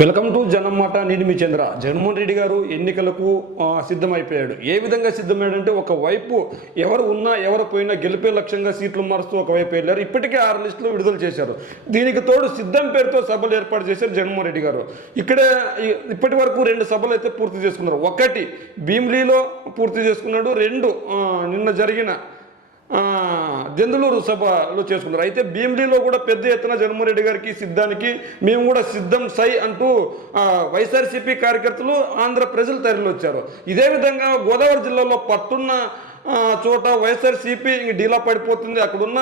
Welcome to జనమాట. నేను మీ చంద్ర. జగన్మోహన్ రెడ్డి గారు ఎన్నికలకు సిద్ధమైపోయాడు. ఏ విధంగా సిద్ధమయ్యాడంటే, ఒకవైపు ఎవరు ఉన్నా ఎవరు పోయినా గెలిపే లక్ష్యంగా సీట్లు మారుస్తూ ఒకవైపు వెళ్ళారు. ఇప్పటికే 6 లిస్టులు విడుదల చేశారు. దీనికి తోడు సిద్ధం పేరుతో సభలు ఏర్పాటు చేశారు జగన్మోహన్ రెడ్డి గారు. ఇక్కడే ఇప్పటి వరకు 2 సభలు అయితే పూర్తి చేసుకున్నారు. ఒకటి భీమిలీలో పూర్తి చేసుకున్నాడు, 2 నిన్న జరిగిన దెందులూరు సభలో చేసుకున్నారు. అయితే భీమిలీలో కూడా పెద్ద ఎత్తున జగన్మోహన్ రెడ్డి గారికి సిద్ధానికి మేము కూడా సిద్ధం సై అంటూ వైఎస్ఆర్సీపీ కార్యకర్తలు ఆంధ్ర ప్రజలు తరలి వచ్చారు. ఇదే విధంగా గోదావరి జిల్లాలో పట్టున్న చోట వైఎస్ఆర్సీపీ డీలా పడిపోతుంది. అక్కడున్న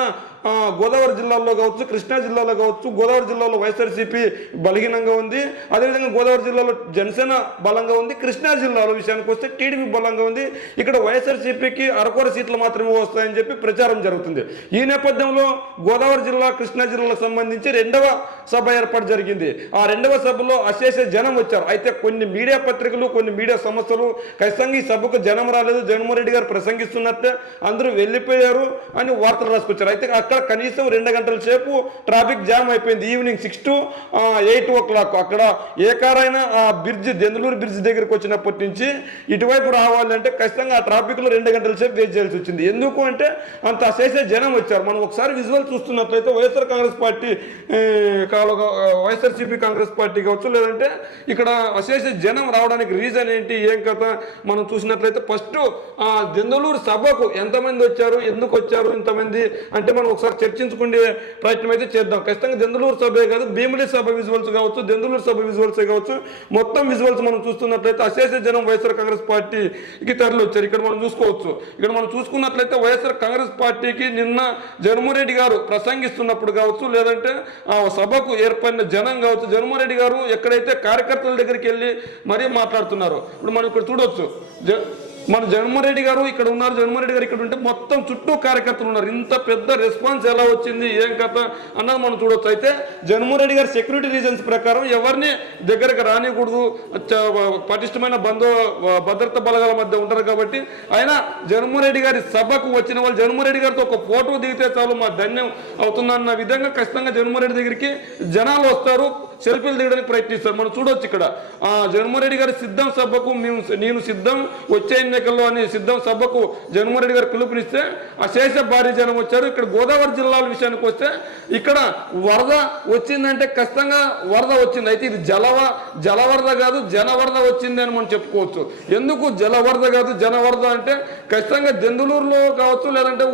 గోదావరి జిల్లాలో కావచ్చు, కృష్ణా జిల్లాలో కావచ్చు, గోదావరి జిల్లాలో వైఎస్ఆర్సీపీ బలహీనంగా ఉంది. అదేవిధంగా గోదావరి జిల్లాలో జనసేన బలంగా ఉంది. కృష్ణా జిల్లాలో విషయానికి వస్తే టీడీపీ బలంగా ఉంది. ఇక్కడ వైఎస్ఆర్సీపీకి అరకొర సీట్లు మాత్రమే వస్తాయని చెప్పి ప్రచారం జరుగుతుంది. ఈ నేపథ్యంలో గోదావరి జిల్లా, కృష్ణా జిల్లాలకు సంబంధించి 2వ సభ ఏర్పాటు జరిగింది. ఆ 2వ సభలో అశేష జనం వచ్చారు. అయితే కొన్ని మీడియా పత్రికలు, కొన్ని మీడియా సంస్థలు ఖచ్చితంగా ఈ సభకు జనం రాలేదు, జగన్మోహన్ రెడ్డి గారు ప్రసంగిస్తున్నట్టే అందరూ వెళ్ళిపోయారు అని వార్తలు రాసుకొచ్చారు. అయితే అక్కడ కనీసం 2 గంటల సేపు ట్రాఫిక్ జామ్ అయిపోయింది. ఈవినింగ్ 6 to 8 o'clock అక్కడ ఏ కారైనా ఆ బ్రిడ్జ్, దెందులూరు బ్రిడ్జ్ దగ్గరికి వచ్చినప్పటి నుంచి ఇటువైపు రావాలంటే ఖచ్చితంగా ఆ ట్రాఫిక్లో 2 గంటల సేపు వెయిట్ చేయాల్సి వచ్చింది. ఎందుకు అంటే అంత అశేష జనం వచ్చారు. మనం ఒకసారి విజువల్ చూస్తున్నట్లయితే వైఎస్ఆర్సీపీ కాంగ్రెస్ పార్టీ కావచ్చు, లేదంటే ఇక్కడ అశేష జనం రావడానికి రీజన్ ఏంటి, ఏం కథ మనం చూసినట్లయితే ఫస్ట్ దెందులూరు సభకు ఎంతమంది వచ్చారు, ఎందుకు వచ్చారు ఇంతమంది అంటే మనం ఒకసారి చర్చించుకునే ప్రయత్నం అయితే చేద్దాం. ఖచ్చితంగా దెందులూరు సభే కాదు, భీమిలి సభ విజువల్స్ కావచ్చు, దెందులూరు సభ విజువల్సే కావచ్చు, మొత్తం విజువల్స్ మనం చూస్తున్నట్లయితే అశేష జనం వైఎస్ఆర్ కాంగ్రెస్ పార్టీకి తరలి వచ్చారు. ఇక్కడ మనం చూసుకోవచ్చు. ఇక్కడ మనం చూసుకున్నట్లయితే వైఎస్ఆర్ కాంగ్రెస్ పార్టీకి నిన్న జగన్మోహన్ రెడ్డి గారు ప్రసంగిస్తున్నప్పుడు కావచ్చు, లేదంటే ఆ సభకు ఏర్పడిన జనం కావచ్చు, జగన్మోహన్ రెడ్డి గారు ఎక్కడైతే కార్యకర్తల దగ్గరికి వెళ్ళి మరీ మాట్లాడుతున్నారు. ఇప్పుడు మనం ఇక్కడ చూడవచ్చు, మన జగన్మోహన్ రెడ్డి గారు ఇక్కడ ఉన్నారు, జగన్మోహన్ రెడ్డి గారు ఇక్కడ ఉంటే మొత్తం చుట్టూ కార్యకర్తలు ఉన్నారు. ఇంత పెద్ద రెస్పాన్స్ ఎలా వచ్చింది, ఏం కథ అన్నది మనం చూడవచ్చు. అయితే జగన్మోహన్ రెడ్డి గారు సెక్యూరిటీ రీజన్స్ ప్రకారం ఎవరిని దగ్గరకు రానికూడదు, పటిష్టమైన భద్రతా బలగాల మధ్య ఉంటారు కాబట్టి ఆయన జగన్మోహన్ రెడ్డి గారి సభకు వచ్చిన వాళ్ళు జగన్మోహన్ రెడ్డి గారితో ఒక ఫోటో దిగితే చాలు మా ధన్యం అవుతుందన్న విధంగా ఖచ్చితంగా జగన్మోహన్ రెడ్డి దగ్గరికి జనాలు వస్తారు, సెల్ఫీలు దిగడానికి ప్రయత్నిస్తారు. మనం చూడవచ్చు. ఇక్కడ జగన్మోహన్ రెడ్డి గారి సిద్ధం సభకు నేను సిద్ధం వచ్చే ఎన్నికల్లో అని సిద్ధం సభకు జగన్మోహన్ రెడ్డి గారు పిలుపునిస్తే అశేష భారీ జనం వచ్చారు. ఇక్కడ గోదావరి జిల్లాల విషయానికి వస్తే ఇక్కడ వరద వచ్చిందంటే ఖచ్చితంగా వరద వచ్చింది. అయితే ఇది జలవరద కాదు, జనవరద వచ్చింది అని మనం చెప్పుకోవచ్చు. ఎందుకు జలవరద కాదు జనవరద అంటే ఖచ్చితంగా దెందులూరులో కావచ్చు, లేదంటే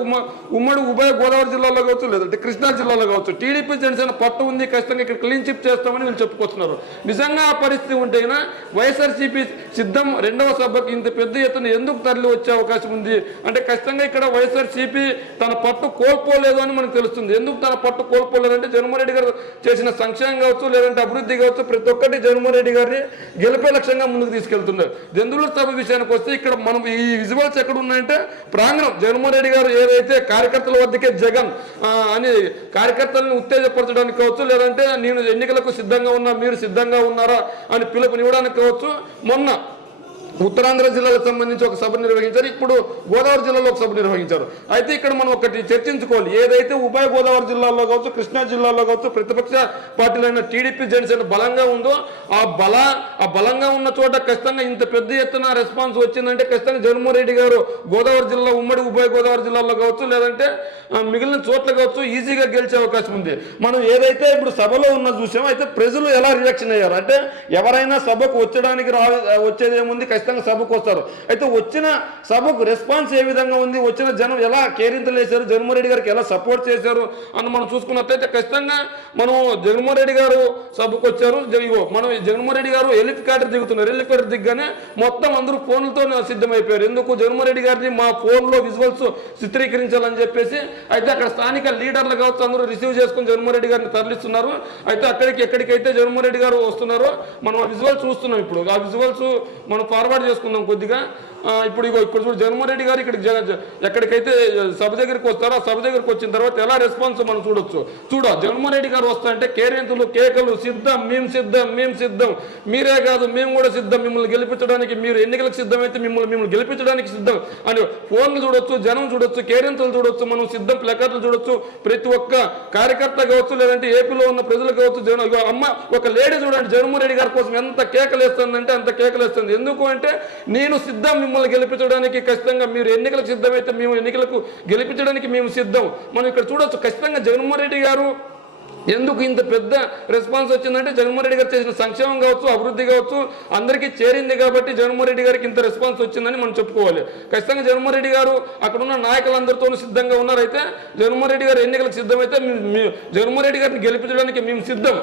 ఉమ్మడి ఉభయ గోదావరి జిల్లాలో కావచ్చు, లేదంటే కృష్ణా జిల్లాలో కావచ్చు, టీడీపీ జనసేన పట్టు ఉంది, ఖచ్చితంగా ఇక్కడ క్లీన్ చిప్ చేస్తామని వీళ్ళు చెప్పుకొస్తున్నారు. నిజంగా ఆ పరిస్థితి ఉంటేనా వైఎస్ఆర్సీపీ సిద్ధం 2వ సభకు ఇంత పెద్ద ఎత్తున ఎందుకు తరలి వచ్చే అవకాశం ఉంది అంటే ఖచ్చితంగా ఇక్కడ వైఎస్ఆర్సీపీ తన పట్టు కోల్పోలేదు అని మనకు తెలుస్తుంది. ఎందుకు తన పట్టు కోల్పోలేదంటే జగన్మోహన్ రెడ్డి గారు చేసిన సంక్షేమం కావచ్చు, లేదంటే అభివృద్ధి కావచ్చు, ప్రతి ఒక్కటి జగన్మోహన్ రెడ్డి గారిని గెలిపే లక్ష్యంగా ముందుకు తీసుకెళ్తున్నారు. దెందులూరు సభ విషయానికి వస్తే ఇక్కడ మనం ఈ విజువల్స్ ఎక్కడ ఉన్నాయంటే ప్రాంగణం, జగన్మోహన్ రెడ్డి గారు ఏదైతే కార్యకర్తల వద్దకే జగన్ అని కార్యకర్తలను ఉత్తేజపరచడానికి కావచ్చు, లేదంటే నేను ఎన్నికలకు సిద్ధంగా ఉన్నా, మీరు సిద్ధంగా ఉన్నారా అని పిలుపునివ్వడానికి కావచ్చు. మొన్న ఉత్తరాంధ్ర జిల్లాలకు సంబంధించి ఒక సభ నిర్వహించారు, ఇప్పుడు గోదావరి జిల్లాలో ఒక సభ నిర్వహించారు. అయితే ఇక్కడ మనం ఒకటి చర్చించుకోవాలి. ఏదైతే ఉభయ గోదావరి జిల్లాలో కావచ్చు, కృష్ణా జిల్లాలో కావచ్చు ప్రతిపక్ష పార్టీలైన టీడీపీ జనసేన బలంగా ఉందో ఆ బలంగా ఉన్న చోట ఖచ్చితంగా ఇంత పెద్ద ఎత్తున రెస్పాన్స్ వచ్చిందంటే ఖచ్చితంగా జగన్మోహన్ రెడ్డి గారు గోదావరి జిల్లా, ఉమ్మడి ఉభయ గోదావరి జిల్లాలో కావచ్చు, లేదంటే మిగిలిన చోట్ల కావచ్చు ఈజీగా గెలిచే అవకాశం ఉంది. మనం ఏదైతే ఇప్పుడు సభలో ఉన్న చూసామో, అయితే ప్రజలు ఎలా రియాక్షన్ అయ్యారు అంటే ఎవరైనా సభకు వచ్చేది ఏముంది, ఖచ్చితంగా సభకు వస్తారు. అయితే వచ్చిన సభకు రెస్పాన్స్ ఏ విధంగా ఉంది, వచ్చిన జనం ఎలా కేరింతలు వేశారు, జగన్మోహన్ రెడ్డి గారికి ఎలా సపోర్ట్ చేశారు అని మనం చూసుకున్నట్లయితే ఖచ్చితంగా మనం జగన్మోహన్ రెడ్డి గారు సభకు వచ్చారు. మనం జగన్మోహన్ రెడ్డి గారు హెలికాప్టర్ దిగుతున్నారు. హెలికాప్టర్ దిగ్గానే మొత్తం అందరూ ఫోన్లతో సిద్ధమైపోయారు. ఎందుకు జగన్మోహన్ రెడ్డి గారిని మా ఫోన్లో విజువల్స్ చిత్రీకరించాలని చెప్పేసి. అయితే అక్కడ స్థానిక లీడర్లు కావచ్చు అందరూ రిసీవ్ చేసుకుని జగన్మోహన్ రెడ్డి గారిని తరలిస్తున్నారు. అయితే ఎక్కడికైతే జగన్మోహన్ రెడ్డి గారు వస్తున్నారో మనం విజువల్స్ చూస్తున్నాం. ఇప్పుడు ఆ విజువల్స్ మనం అలవాటు చేసుకుందాం కొద్దిగా. ఇప్పుడు ఇక్కడ చూడు జగన్మోహన్ రెడ్డి గారు ఎక్కడికైతే సభ దగ్గరికి వస్తారో ఆ సభ దగ్గరికి వచ్చిన తర్వాత ఎలా రెస్పాన్స్ మనం చూడొచ్చు. జగన్మోహన్ రెడ్డి గారు వస్తా అంటే కేరింతలు కేకలు, సిద్ధం మేము సిద్ధం మేము సిద్ధం, మీరే కాదు మేము కూడా సిద్ధం, మిమ్మల్ని గెలిపించడానికి, మీరు ఎన్నికలకు సిద్ధమైతే మిమ్మల్ని గెలిపించడానికి సిద్ధం అని ఫోన్లు చూడొచ్చు, జనం చూడొచ్చు, కేరింతలు చూడొచ్చు, మనం సిద్ధం ప్లకార్డులు చూడొచ్చు. ప్రతి ఒక్క కార్యకర్త కావచ్చు, లేదంటే ఏపీలో ఉన్న ప్రజలు కావచ్చు, అమ్మ ఒక లేడీ చూడండి జగన్మోహన్ రెడ్డి గారి కోసం ఎంత కేకలేస్తుందంటే అంత కేకలేస్తుంది. ఎందుకు అంటే నేను సిద్ధం మిమ్మల్ని గెలిపించడానికి, ఖచ్చితంగా మీరు ఎన్నికలకు సిద్ధమైతే మేము ఎన్నికలకు గెలిపించడానికి మేము సిద్ధం. మనం ఇక్కడ చూడొచ్చు ఖచ్చితంగా జగన్మోహన్ రెడ్డి గారు ఎందుకు ఇంత పెద్ద రెస్పాన్స్ వచ్చిందంటే జగన్మోహన్ రెడ్డి గారు చేసిన సంక్షేమం కావచ్చు, అభివృద్ధి కావచ్చు అందరికీ చేరింది కాబట్టి జగన్మోహన్ రెడ్డి గారికి ఇంత రెస్పాన్స్ వచ్చిందని మనం చెప్పుకోవాలి. ఖచ్చితంగా జగన్మోహన్ రెడ్డి గారు అక్కడున్న నాయకులందరితోనూ సిద్ధంగా ఉన్నారైతే, జగన్మోహన్ రెడ్డి గారు ఎన్నికలకు సిద్ధమైతే జగన్మోహన్ రెడ్డి గారిని గెలిపించడానికి మేము సిద్ధం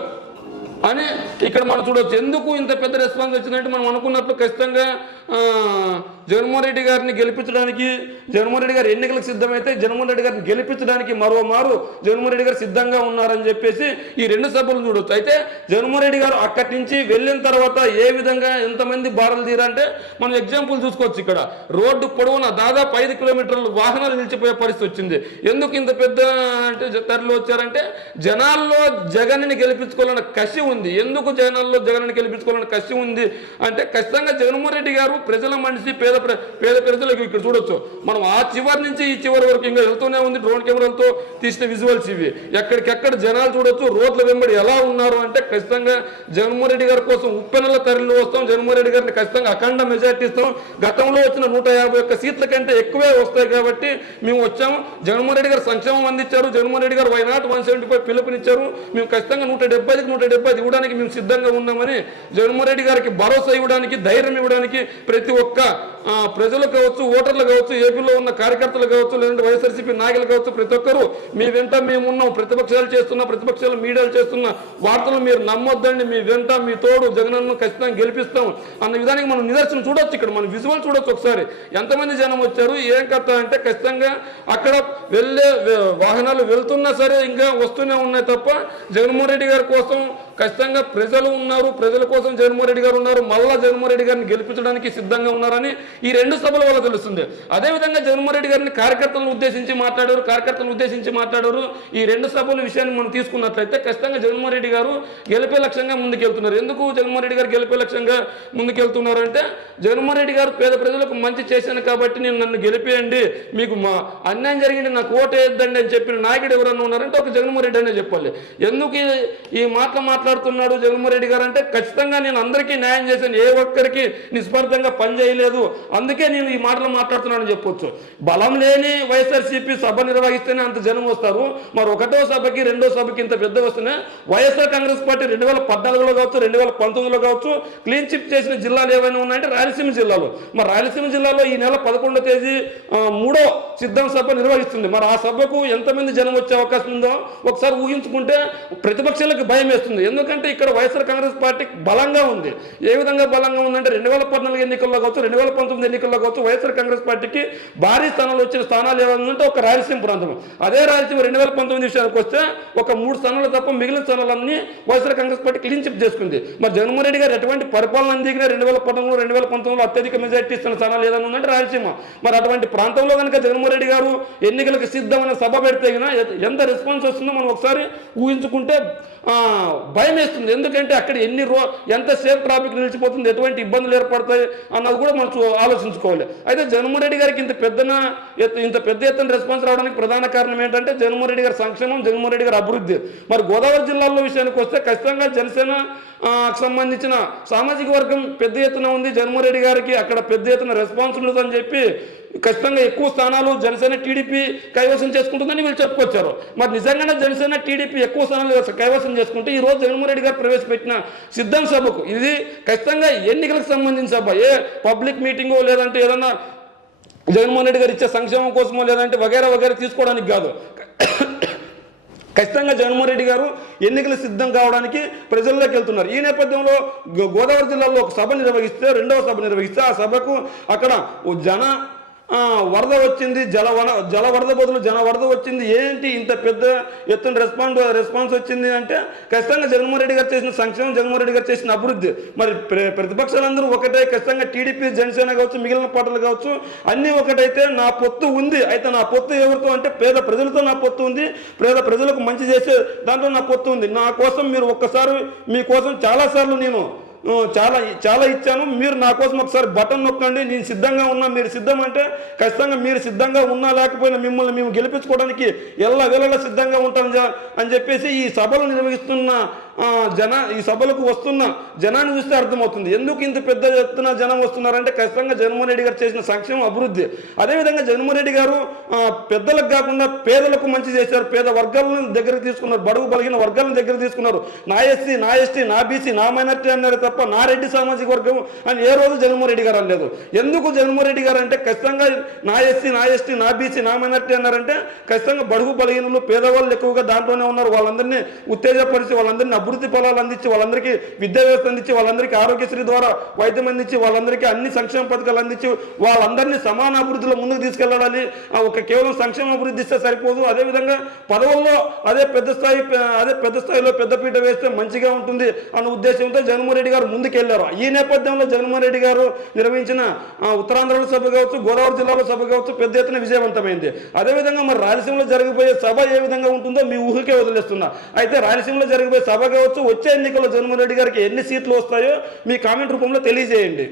అని ఇక్కడ మనం చూడవచ్చు. ఎందుకు ఇంత పెద్ద రెస్పాన్స్ వచ్చిందంటే మనం అనుకున్నట్లు ఖచ్చితంగా జగన్మోహన్ రెడ్డి గారిని గెలిపించడానికి, జగన్మోహన్ రెడ్డి గారు ఎన్నికలకు సిద్ధమైతే జగన్మోహన్ రెడ్డి గారిని గెలిపించడానికి మరోమారు జగన్మోహన్ రెడ్డి గారు సిద్ధంగా ఉన్నారని చెప్పేసి ఈ రెండు సభలు చూడొచ్చు. అయితే జగన్మోహన్ రెడ్డి గారు అక్కడి నుంచి వెళ్ళిన తర్వాత ఏ విధంగా ఎంతమంది బారలు తీరంటే మనం ఎగ్జాంపుల్ చూసుకోవచ్చు. ఇక్కడ రోడ్డు పొడవున దాదాపు 5 కిలోమీటర్లు వాహనాలు నిలిచిపోయే పరిస్థితి వచ్చింది. ఎందుకు ఇంత పెద్ద అంటే తరలి వచ్చారంటే జనాల్లో జగన్ని గెలిపించుకోవాలన్న కసి ఉంది. ఎందుకు జనాల్లో జగన్ని గెలిపించుకోవాలన్న కసి ఉంది అంటే ఖచ్చితంగా జగన్మోహన్ రెడ్డి గారు ప్రజల మనిషి, పేద ప్రజలకు ఇక్కడ చూడొచ్చు. మనం ఆ చివరి నుంచి ఈ చివరి వరకు ఇంకా వెళ్తూనే ఉంది. డ్రోన్ కెమెరాలతో తీసిన విజువల్స్ ఇవి. ఎక్కడికెక్కడ జనాలు చూడొచ్చు, రోడ్ల వెంబడి ఎలా ఉన్నారు అంటే ఖచ్చితంగా జగన్మోహన్ రెడ్డి గారి కోసం ఉప్పెనల తరలి వస్తాం, జగన్మోహన్ రెడ్డి గారిని ఖచ్చితంగా అఖండ మెజార్టీ ఇస్తాం. గతంలో వచ్చిన 151 సీట్ల కంటే ఎక్కువే వస్తాయి కాబట్టి మేము వచ్చాము. జగన్మోహన్ రెడ్డి గారు సంక్షేమం అందించారు, జగన్మోహన్ రెడ్డి గారు వైనాట్ 175 పిలుపునిచ్చారు. మేము ఖచ్చితంగా 170 ఇవ్వడానికి మేము సిద్ధంగా ఉన్నామని జగన్మోహన్ రెడ్డి గారికి భరోసా ఇవ్వడానికి, ధైర్యం ఇవ్వడానికి ప్రతి ఒక్క ప్రజలు కావచ్చు, ఓటర్లు కావచ్చు, ఏపీలో ఉన్న కార్యకర్తలు కావచ్చు, లేదంటే వైఎస్ఆర్సీపీ నాయకులు కావచ్చు, ప్రతి ఒక్కరు మీ వెంట మేము ఉన్నాం. ప్రతిపక్షాలు చేస్తున్న, ప్రతిపక్షాలు మీడియాలు చేస్తున్న వార్తలు మీరు నమ్మొద్దండి, మీ వెంట మీ తోడు, జగనన్న ఖచ్చితంగా గెలిపిస్తాం అన్న విధానికి మనం నిదర్శనం చూడొచ్చు. ఇక్కడ మనం విజువల్ చూడొచ్చు ఒకసారి ఎంతమంది జనం వచ్చారు, ఏం కథ అంటే ఖచ్చితంగా అక్కడ వెళ్ళే వాహనాలు వెళ్తున్నా సరే ఇంకా వస్తూనే ఉన్నాయి తప్ప జగన్మోహన్ రెడ్డి గారి కోసం ఖచ్చితంగా ప్రజలు ఉన్నారు, ప్రజల కోసం జగన్మోహన్ రెడ్డి గారు ఉన్నారు, మళ్ళా జగన్మోహన్ రెడ్డి గారిని గెలిపించడానికి సిద్ధంగా ఉన్నారని ఈ రెండు సభల వల్ల తెలుస్తుంది. అదేవిధంగా జగన్మోహన్ రెడ్డి గారిని కార్యకర్తలను ఉద్దేశించి మాట్లాడారు. ఈ రెండు సభల విషయాన్ని మనం తీసుకున్నట్లయితే ఖచ్చితంగా జగన్మోహన్ రెడ్డి గారు గెలిపే లక్ష్యంగా ముందుకెళ్తున్నారు. ఎందుకు జగన్మోహన్ రెడ్డి గారు గెలిపే లక్ష్యంగా ముందుకెళ్తున్నారు అంటే జగన్మోహన్ రెడ్డి గారు పేద ప్రజలకు మంచి చేశాను కాబట్టి నన్ను గెలిపేయండి, మీకు అన్యాయం జరిగింది నాకు ఓటు వేయద్దండి అని చెప్పిన నాయకుడు ఎవరన్నా ఉన్నారంటే ఒక జగన్మోహన్ రెడ్డి అనే చెప్పాలి. ఎందుకు ఈ మాట్లాడుతున్నాడు జగన్మోహన్ రెడ్డి గారు అంటే ఖచ్చితంగా నేను అందరికీ న్యాయం చేశాను, ఏ ఒక్కరికి నిస్వార్థంగా పని చేయలేదు, అందుకే నేను ఈ మాటలు మాట్లాడుతున్నానని చెప్పొచ్చు. బలం లేని వైఎస్ఆర్సీపీ సభ నిర్వహిస్తేనే అంత జనం వస్తారు, మరి ఒకటో సభకి రెండో సభకి ఇంత పెద్ద వస్తేనే వైఎస్ఆర్ కాంగ్రెస్ పార్టీ 2014లో కావచ్చు, 2019లో కావచ్చు క్లీన్ చిప్ చేసిన జిల్లాలు ఏమైనా ఉన్నాయంటే రాయలసీమ జిల్లాలో. మరి రాయలసీమ జిల్లాలో ఈ నెల 11వ తేదీ 3వ సిద్ధం సభ నిర్వహిస్తుంది. మరి ఆ సభకు ఎంతమంది జనం వచ్చే అవకాశం ఉందో ఒకసారి ఊహించుకుంటే ప్రతిపక్షాలకు భయం వేస్తుంది. ఎందుకంటే ఇక్కడ వైఎస్ఆర్ కాంగ్రెస్ పార్టీ బలంగా ఉంది. ఏ విధంగా బలంగా ఉందంటే 2014 ఎన్నికల్లో కావచ్చు, 2019 ఎన్నికల్లో కావచ్చు వైఎస్ఆర్ కాంగ్రెస్ పార్టీకి భారీ స్థానాలు వచ్చిన స్థానాలు ఏమైనా ఉంటే ఒక రాయలసీమ ప్రాంతం. అదే రాయలసీమ 2019 విషయానికి వస్తే ఒక 3 స్థానాలు తప్ప మిగిలిన స్థానాలన్నీ YSR Congress party clean chip చేసుకుంది. మరి జగన్మోహన్ రెడ్డి గారు ఎటువంటి పరిపాలన అందిగిన 2014, 2019 అత్యధిక మెజార్టీ ఇస్తున్న స్థానాలు ఏదైనా ఉందంటే రాయలసీమ. మరి అటువంటి ప్రాంతంలో కనుక జగన్మోహన్ రెడ్డి గారు ఎన్నికలకు సిద్ధమైన సభ పెడితే ఎంత రెస్పాన్స్ వస్తుందో మనం ఒకసారి ఊహించుకుంటే భయం వేస్తుంది. ఎందుకంటే అక్కడ ఎంతసేపు ట్రాఫిక్ నిలిచిపోతుంది, ఎటువంటి ఇబ్బందులు ఏర్పడతాయి అన్నది కూడా మనం ఆలోచించుకోవాలి. అయితే జగన్మోహన్ రెడ్డి గారికి ఇంత పెద్ద ఎత్తున రెస్పాన్స్ రావడానికి ప్రధాన కారణం ఏంటంటే జగన్మోహన్ రెడ్డి గారి సంక్షేమం, జగన్మోహన్ రెడ్డి గారి అభివృద్ధి. మరి గోదావరి జిల్లాలో విషయానికి వస్తే ఖచ్చితంగా జనసేన సంబంధించిన సామాజిక వర్గం పెద్ద ఎత్తున ఉంది. జగన్మోహన్ రెడ్డి గారికి అక్కడ పెద్ద ఎత్తున రెస్పాన్స్ ఉండదని చెప్పి ఖచ్చితంగా ఎక్కువ స్థానాలు జనసేన టీడీపీ కైవసం చేసుకుంటుందని వీళ్ళు చెప్పుకొచ్చారు. మరి నిజంగానే జనసేన టీడీపీ ఎక్కువ స్థానాలు కైవసం చేసుకుంటే ఈ రోజు జగన్మోహన్ రెడ్డి గారు ప్రవేశపెట్టిన సిద్ధం సభకు ఇది ఖచ్చితంగా ఎన్నికలకు సంబంధించిన సభ, ఏ పబ్లిక్ మీటింగో లేదంటే ఏదన్నా జగన్మోహన్ రెడ్డి గారు ఇచ్చే సంక్షేమం కోసమో లేదంటే వగేరా తీసుకోవడానికి కాదు. ఖచ్చితంగా జగన్మోహన్ రెడ్డి గారు ఎన్నికలు సిద్ధం కావడానికి ప్రజల్లోకి వెళ్తున్నారు. ఈ నేపథ్యంలో గోదావరి జిల్లాలో ఒక సభ నిర్వహిస్తే, రెండవ సభ నిర్వహిస్తే ఆ సభకు అక్కడ వరద వచ్చింది, జల వరద బదులు జన వరద వచ్చింది, ఏంటి ఇంత పెద్ద ఎత్తున రెస్పాన్స్ వచ్చింది అంటే ఖచ్చితంగా జగన్మోహన్ రెడ్డి గారు చేసిన సంక్షేమం, జగన్మోహన్ రెడ్డి గారు చేసిన అభివృద్ధి. మరి ప్రతిపక్షాలందరూ ఒకటే, ఖచ్చితంగా టీడీపీ, జనసేన కావచ్చు, మిగిలిన పార్టీలు కావచ్చు, అన్నీ ఒకటైతే నా పొత్తు ఉంది. అయితే నా పొత్తు ఎవరితో అంటే పేద ప్రజలతో నా పొత్తు ఉంది, పేద ప్రజలకు మంచి చేసే దాంట్లో నా పొత్తు ఉంది. నా కోసం మీరు ఒక్కసారి, మీకోసం చాలాసార్లు నేను చాలా ఇచ్చాను, మీరు నా కోసం ఒకసారి బటన్ నొక్కండి, నేను సిద్ధంగా ఉన్నా, మీరు సిద్ధం అంటే ఖచ్చితంగా మీరు సిద్ధంగా ఉన్నా లేకపోయినా మిమ్మల్ని మేము గెలిపించుకోవడానికి ఎల్లవేళలా సిద్ధంగా ఉంటాం అని చెప్పేసి ఈ సభలు నిర్వహిస్తున్న ఈ సభలకు వస్తున్న జనాన్ని చూస్తే అర్థమవుతుంది ఎందుకు ఇంత పెద్ద ఎత్తున జనం వస్తున్నారంటే ఖచ్చితంగా జగన్మోహన్ రెడ్డి గారు చేసిన సంక్షేమ అభివృద్ధి. అదేవిధంగా జగన్మోహన్ రెడ్డి గారు పెద్దలకు కాకుండా పేదలకు మంచి చేశారు, పేద వర్గాలను దగ్గరికి తీసుకున్నారు, బడుగు బలిగిన వర్గాలను దగ్గర తీసుకున్నారు. నా ఎస్సీ, నా ఎస్టీ, నా బీసీ, నా మైనార్టీ అన్నారు తప్ప నా రెడ్డి సామాజిక వర్గం అని ఏ రోజు జగన్మోహన్ రెడ్డి గారు అనలేదు. ఎందుకు జగన్మోహన్ రెడ్డి గారు అంటే ఖచ్చితంగా నా ఎస్సీ, నా ఎస్టీ, నా బీసీ, నా మైనార్టీ అన్నారంటే ఖచ్చితంగా బడుగు బలహీనలు, పేదవాళ్ళు ఎక్కువగా దాంట్లోనే ఉన్నారు. వాళ్ళందరినీ ఉత్తేజపరిచి, వాళ్ళందరినీ అభివృద్ధి ఫలాలు అందించి, వాళ్ళందరికీ విద్యా వ్యవస్థ అందించి, వాళ్ళందరికీ ఆరోగ్యశ్రీ ద్వారా వైద్యం అందించి, వాళ్ళందరికీ అన్ని సంక్షేమ పథకాలు అందించి, వాళ్ళందరినీ సమాన అభివృద్ధిలో ముందుకు తీసుకెళ్ళాలి. కేవలం సంక్షేమ అభివృద్ధి ఇస్తే సరిపోదు. అదేవిధంగా పదవుల్లో అదే పెద్ద స్థాయిలో పెద్దపీట వేస్తే మంచిగా ఉంటుంది అన్న ఉద్దేశంతో జగన్మోహన్ రెడ్డి గారు ముందుకెళ్లారు. ఈ నేపథ్యంలో జగన్మోహన్ రెడ్డి గారు నిర్వహించిన ఉత్తరాంధ్రలో సభ కావచ్చు, గోదావరి జిల్లాలో సభ కావచ్చు, పెద్ద ఎత్తున విజయవంతమైంది. అదేవిధంగా మరి రాయలసీమలో జరిగిపోయే సభ ఏ విధంగా ఉంటుందో మీ ఊహకే వదిలేస్తున్నా. అయితే రాయలసీమలో జరిగిపోయే సభ కావచ్చు, వచ్చే ఎన్నికల్లో జగన్మోహన్ రెడ్డి గారికి ఎన్ని సీట్లు వస్తాయో మీ కామెంట్ రూపంలో తెలియజేయండి.